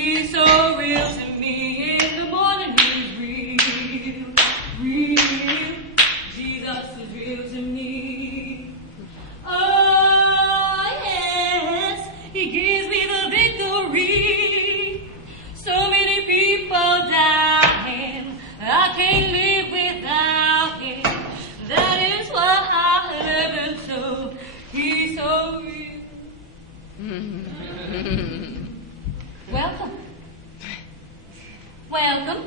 He's so real to me. In the morning he's real, real. Jesus is real to me. Oh yes, he gives me the victory. So many people doubt him. I can't live without him. That is why I live and so he's so real. Welcome. Welcome.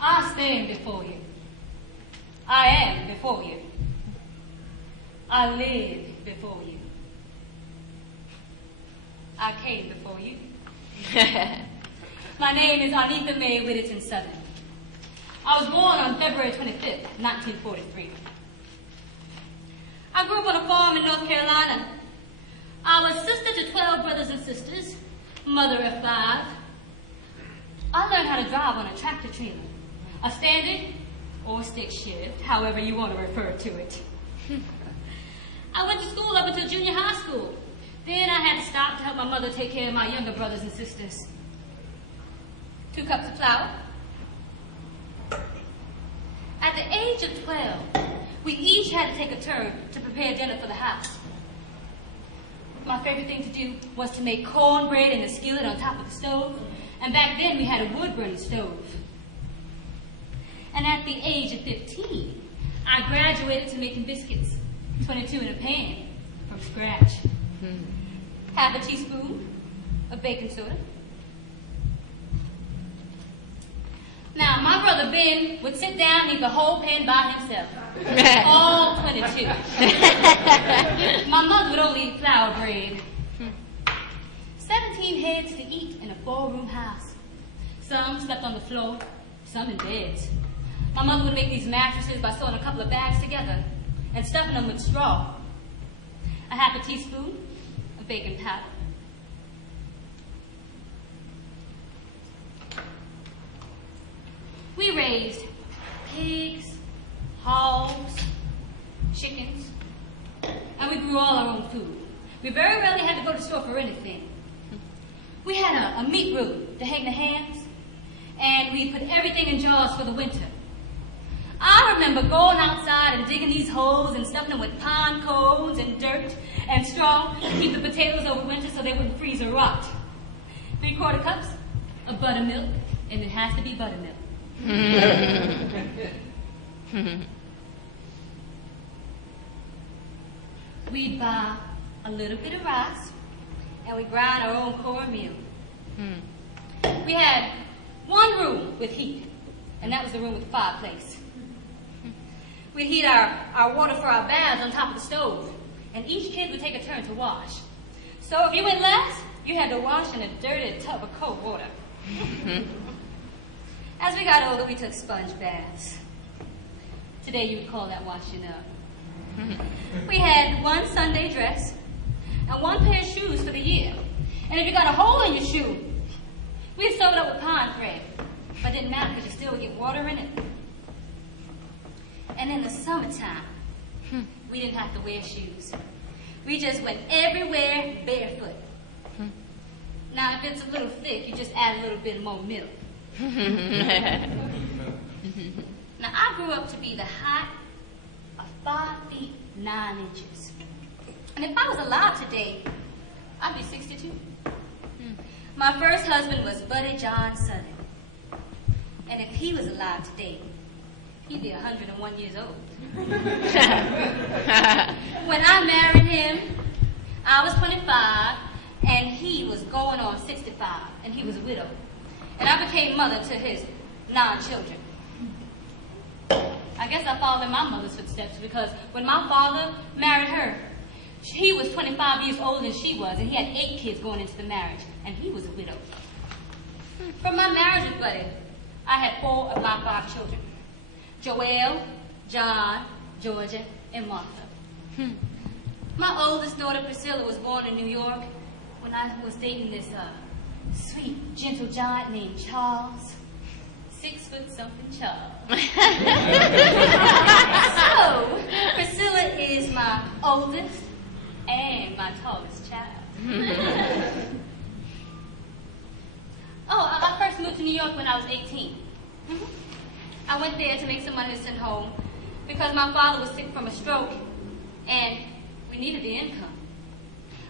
I stand before you. I am before you. I live before you. I came before you. My name is Anita Mae Whittington Southern. I was born on February 25th, 1943. I grew up on a farm in North Carolina. I was sister to 12 brothers and sisters, mother of 5. I learned how to drive on a tractor trailer, a standard or stick shift, however you want to refer to it. I went to school up until junior high school. Then I had to stop to help my mother take care of my younger brothers and sisters. 2 cups of flour. At the age of 12, we each had to take a turn to prepare dinner for the house. My favorite thing to do was to make cornbread in a skillet on top of the stove. And back then we had a wood-burning stove. And at the age of 15, I graduated to making biscuits, 22 in a pan, from scratch. Half a teaspoon of baking soda. Now, my brother Ben would sit down and eat the whole pan by himself. All 22. My mother would only eat flour bread. 17 heads to eat in a 4-room house. Some slept on the floor, some in beds. My mother would make these mattresses by sewing a couple of bags together and stuffing them with straw. A half a teaspoon of baking powder. We raised pigs, hogs, chickens, and we grew all our own food. We very rarely had to go to the store for anything. We had a meat room to hang the hams, and we put everything in jars for the winter. I remember going outside and digging these holes and stuffing them with pine cones and dirt and straw to keep the potatoes over winter so they wouldn't freeze or rot. 3/4 cups of buttermilk, and it has to be buttermilk. We'd buy a little bit of rice, and we grind our own cornmeal. We had one room with heat, and that was the room with the fireplace. We'd heat our water for our baths on top of the stove, and each kid would take a turn to wash. So if you went last, you had to wash in a dirty tub of cold water. As we got older, we took sponge baths. Today, you would call that washing up. We had one Sunday dress and one pair of shoes for the year. And if you got a hole in your shoe, we'd sew it up with pine thread. But it didn't matter because you still would get water in it. And in the summertime, we didn't have to wear shoes. We just went everywhere barefoot. Now, if it's a little thick, you just add a little bit more milk. Now, I grew up to be the height of 5 feet 9 inches. And if I was alive today, I'd be 62. My first husband was Buddy John Southern. And if he was alive today, he'd be 101 years old. When I married him, I was 25, and he was going on 65, and he was a widow. And I became mother to his 9 children. I guess I followed in my mother's footsteps because when my father married her, he was 25 years older than she was, and he had 8 kids going into the marriage, and he was a widow. From my marriage with Buddy, I had 4 of my 5 children: Joelle, John, Georgia, and Martha. My oldest daughter, Priscilla, was born in New York when I was dating this sweet, gentle giant named Charles. 6-foot-something Charles. So, Priscilla is my oldest and my tallest child. I first moved to New York when I was 18. I went there to make some money to send home because my father was sick from a stroke and we needed the income.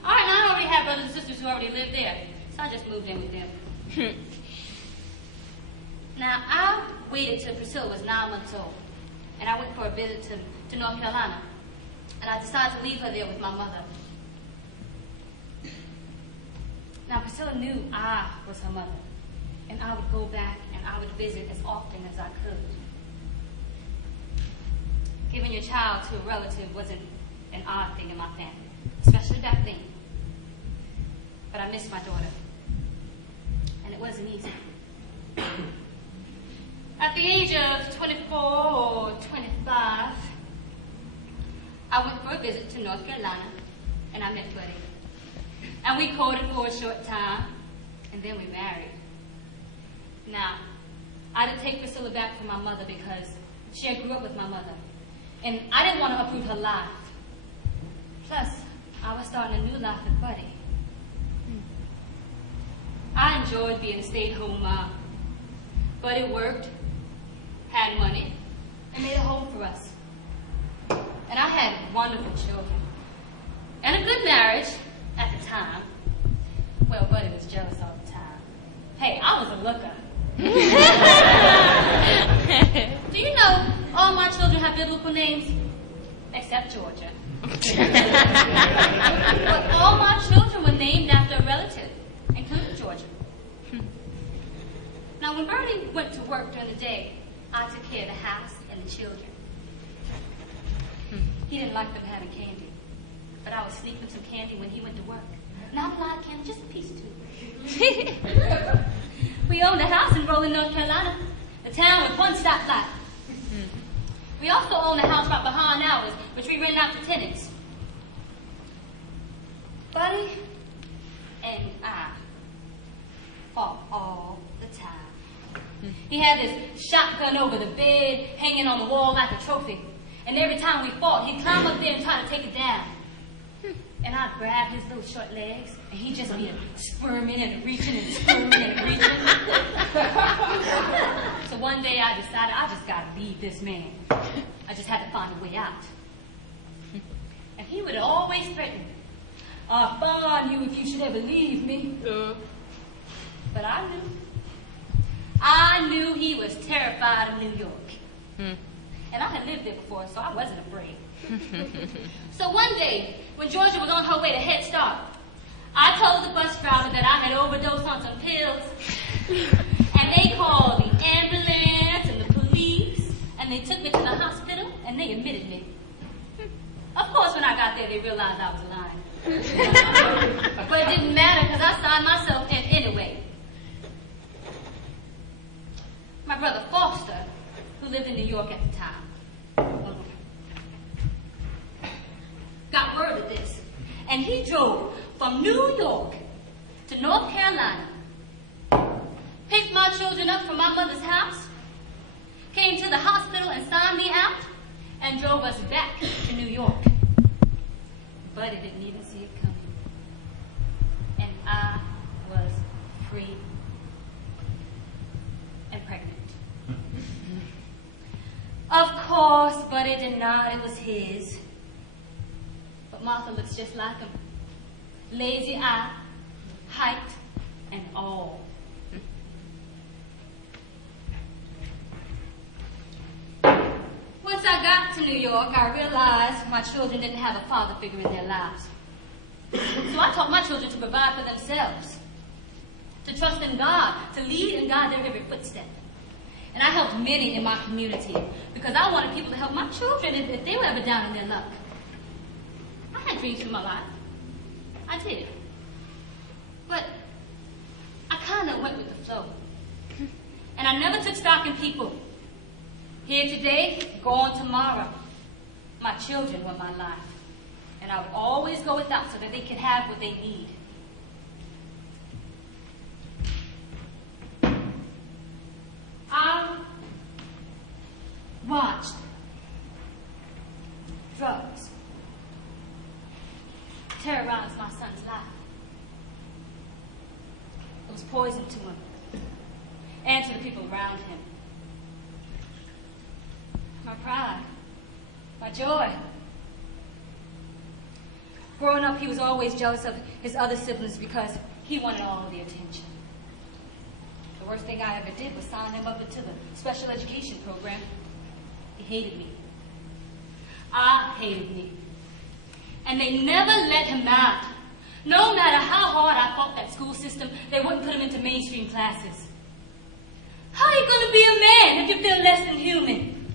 All right, now I already have brothers and sisters who already lived there, so I just moved in with them. Now, I waited till Priscilla was 9 months old, and I went for a visit to North Carolina, and I decided to leave her there with my mother. Now, Priscilla knew I was her mother, and I would go back and I would visit as often as I could. Giving your child to a relative wasn't an odd thing in my family, especially back then. But I missed my daughter, and it wasn't easy. At the age of 24 or 25, I went for a visit to North Carolina, and I met Buddy. And we courted for a short time, and then we married. Now, I didn't take Priscilla back from my mother because she had grew up with my mother, and I didn't want to uproot her life. Plus, I was starting a new life with Buddy. I enjoyed being a stay-at-home mom. Buddy worked, had money, and made a home for us. And I had wonderful children. And a good marriage at the time. Well, Buddy was jealous all the time. Hey, I was a looker. Do you know all my children have biblical names? Except Georgia. But all my children were named after a relative, including Georgia. Now, when Bertie went to work during the day, I took care of the house and the children. He didn't like them having candy, but I would sneak them some candy when he went to work. Not a lot of candy, just a piece or two. We owned a house in Rowland, North Carolina, a town with one stoplight. We also owned a house right behind ours, which we rented out to tenants. Buddy and I fought all the time. He had this shotgun over the bed, hanging on the wall like a trophy. And every time we fought, he'd climb up there and try to take it down. And I'd grab his little short legs, and he'd just be squirming and reaching and squirming and reaching. So one day I decided I just got to leave this man. I just had to find a way out. And he would always threaten, "I'll find you if you should ever leave me." But I knew he was terrified of New York. And I had lived there before, so I wasn't afraid. So one day, when Georgia was on her way to Head Start, I told the bus driver that I had overdosed on some pills. And they called the ambulance and the police, and they took me to the hospital, and they admitted me. Of course, when I got there, they realized I was lying. But it didn't matter, because I signed myself in anyway. My brother Foster, who lived in New York at the time, got word of this, and he drove from New York to North Carolina, picked my children up from my mother's house, came to the hospital and signed me out, and drove us back to New York. Buddy didn't even see it coming. And I was free and pregnant. Of course, Buddy denied it was his. But Martha looks just like him. Lazy eye, height, and all. Once I got to New York, I realized my children didn't have a father figure in their lives. So I taught my children to provide for themselves, to trust in God, to lead and guide their every footstep. And I helped many in my community because I wanted people to help my children if they were ever down in their luck. I had dreams for my life. I did. But I kind of went with the flow. And I never took stock in people. Here today, gone tomorrow. My children were my life. And I would always go without so that they could have what they need. I watched drugs, terrorized my son's life. It was poison to him and to the people around him. My pride, my joy. Growing up, he was always jealous of his other siblings because he wanted all of the attention. The worst thing I ever did was sign him up into the special education program. He hated me. I hated me. And they never let him out. No matter how hard I fought that school system, they wouldn't put him into mainstream classes. How are you going to be a man if you feel less than human?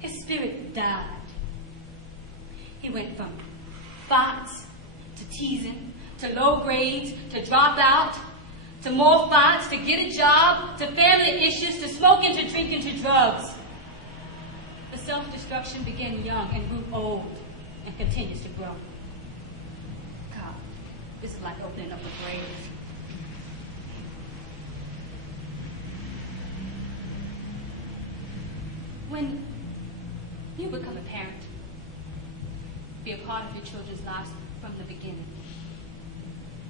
His spirit died. He went from fights to teasing, to low grades, to drop out, to more fights, to get a job, to family issues, to smoking, to drinking, to drugs. The self-destruction began young and grew old and continues to grow. God, this is like opening up a grave. When you become a parent, be a part of your children's lives from the beginning.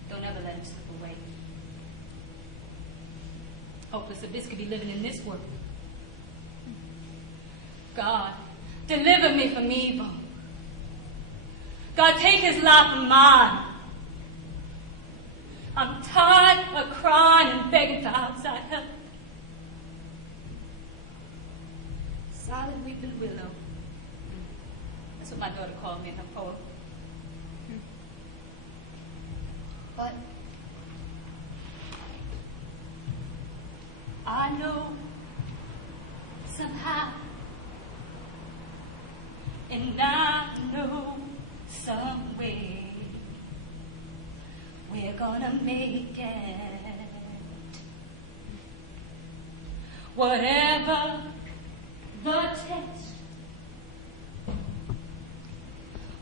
Don't ever let them slip away. Hopeless of this could be living in this world. God, deliver me from evil. God, take his life from mine. I'm tired of crying and begging for outside help. Silent weeping willow. That's what my daughter called me in her poem. But I know somehow, and I know some way we're gonna make it. Whatever the test,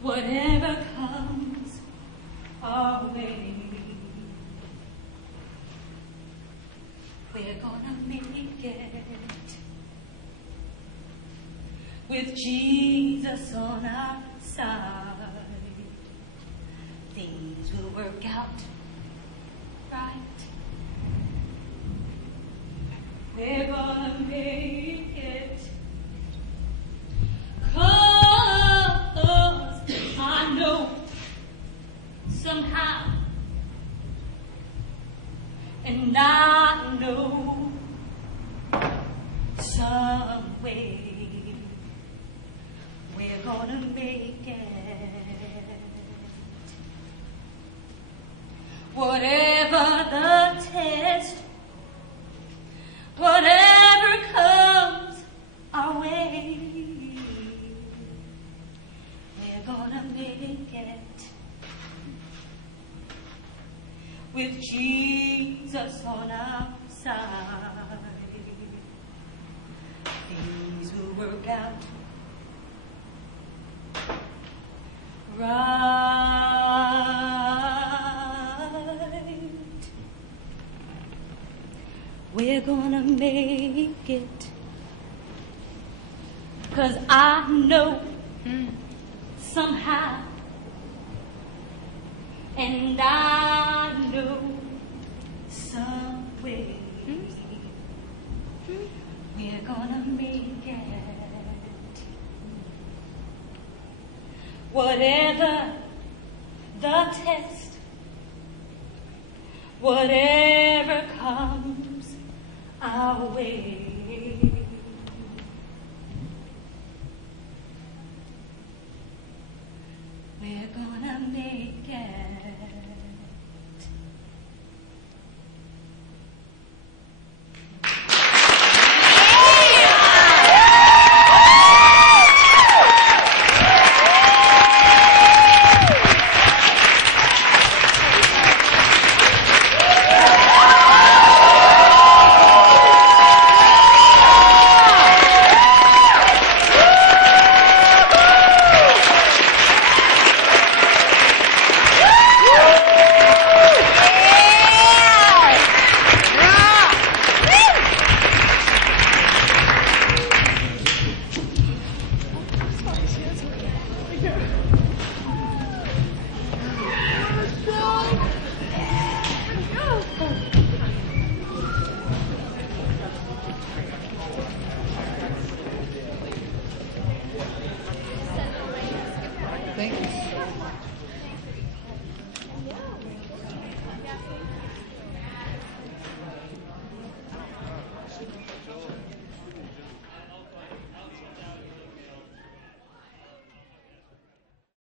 whatever comes our way, we're gonna make it. With Jesus on our side, things will work out right. We're gonna make it. 'Cause I know somehow, and I know some way we're gonna make it. Whatever the test, whatever comes our way, we're gonna make it. With Jesus on our side, things will work out right. We're gonna make it. 'Cause I know somehow, and I know some way we're gonna make it. Whatever the test, whatever comes our way, we're gonna make it.